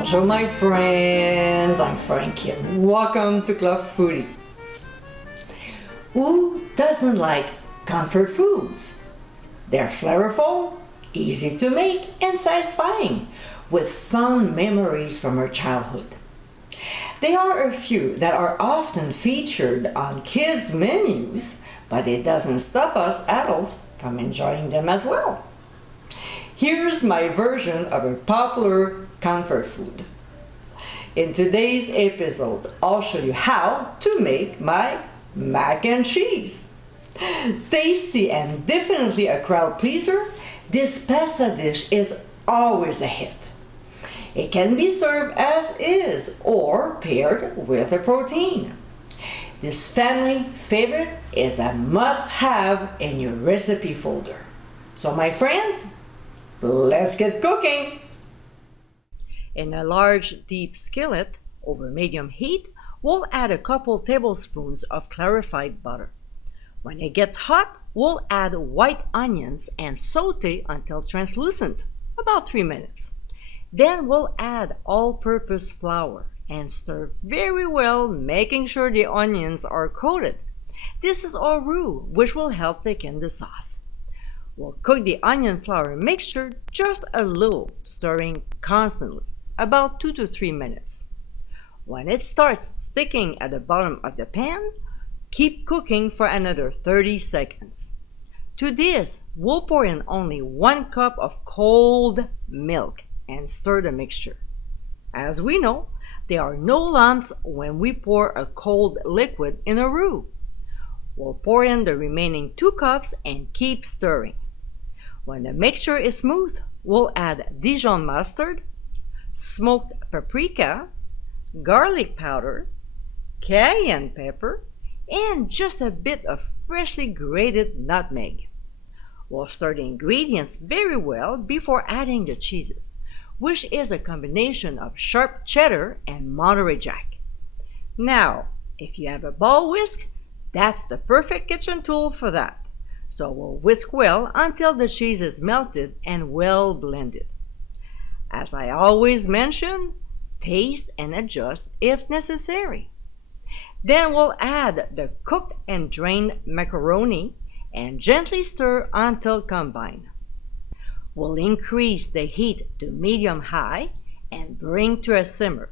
Bonjour my friends, I'm Frankie and welcome to Club Foodie. Who doesn't like comfort foods? They're flavorful, easy to make and satisfying, with fun memories from our childhood. There are a few that are often featured on kids' menus, but it doesn't stop us adults from enjoying them as well. Here's my version of a popular comfort food. In today's episode, I'll show you how to make my mac and cheese. Tasty and definitely a crowd pleaser, this pasta dish is always a hit. It can be served as is or paired with a protein. This family favorite is a must-have in your recipe folder. So my friends, let's get cooking! In a large deep skillet over medium heat, we'll add a couple tablespoons of clarified butter. When it gets hot, we'll add white onions and saute until translucent, about 3 minutes. Then we'll add all-purpose flour and stir very well, making sure the onions are coated. This is our roux, which will help thicken the sauce. We'll cook the onion flour mixture just a little, stirring constantly, about 2 to 3 minutes. When it starts sticking at the bottom of the pan, keep cooking for another 30 seconds. To this, we'll pour in only 1 cup of cold milk and stir the mixture. As we know, there are no lumps when we pour a cold liquid in a roux. We'll pour in the remaining 2 cups and keep stirring. When the mixture is smooth, we'll add Dijon mustard, smoked paprika, garlic powder, cayenne pepper, and just a bit of freshly grated nutmeg. We'll stir the ingredients very well before adding the cheeses, which is a combination of sharp cheddar and Monterey Jack. Now, if you have a ball whisk, that's the perfect kitchen tool for that. So we'll whisk well until the cheese is melted and well blended. As I always mention, taste and adjust if necessary. Then we'll add the cooked and drained macaroni and gently stir until combined. We'll increase the heat to medium-high and bring to a simmer.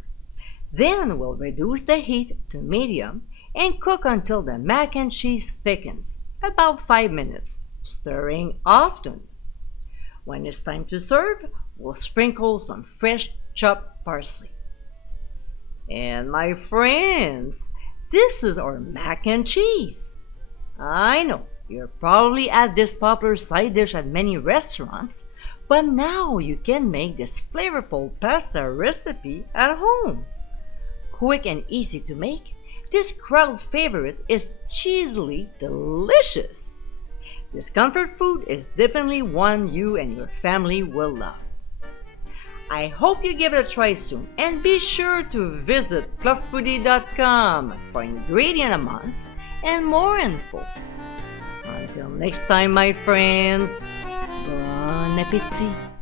Then we'll reduce the heat to medium and cook until the mac and cheese thickens, about 5 minutes, stirring often. When it's time to serve, we'll sprinkle some fresh chopped parsley. And my friends, this is our mac and cheese. I know you're probably at this popular side dish at many restaurants, but now you can make this flavorful pasta recipe at home. Quick and easy to make, this crowd favorite is cheesily delicious. This comfort food is definitely one you and your family will love. I hope you give it a try soon, and be sure to visit clubfoodie.com for ingredient amounts and more info. Until next time, my friends, bon appétit!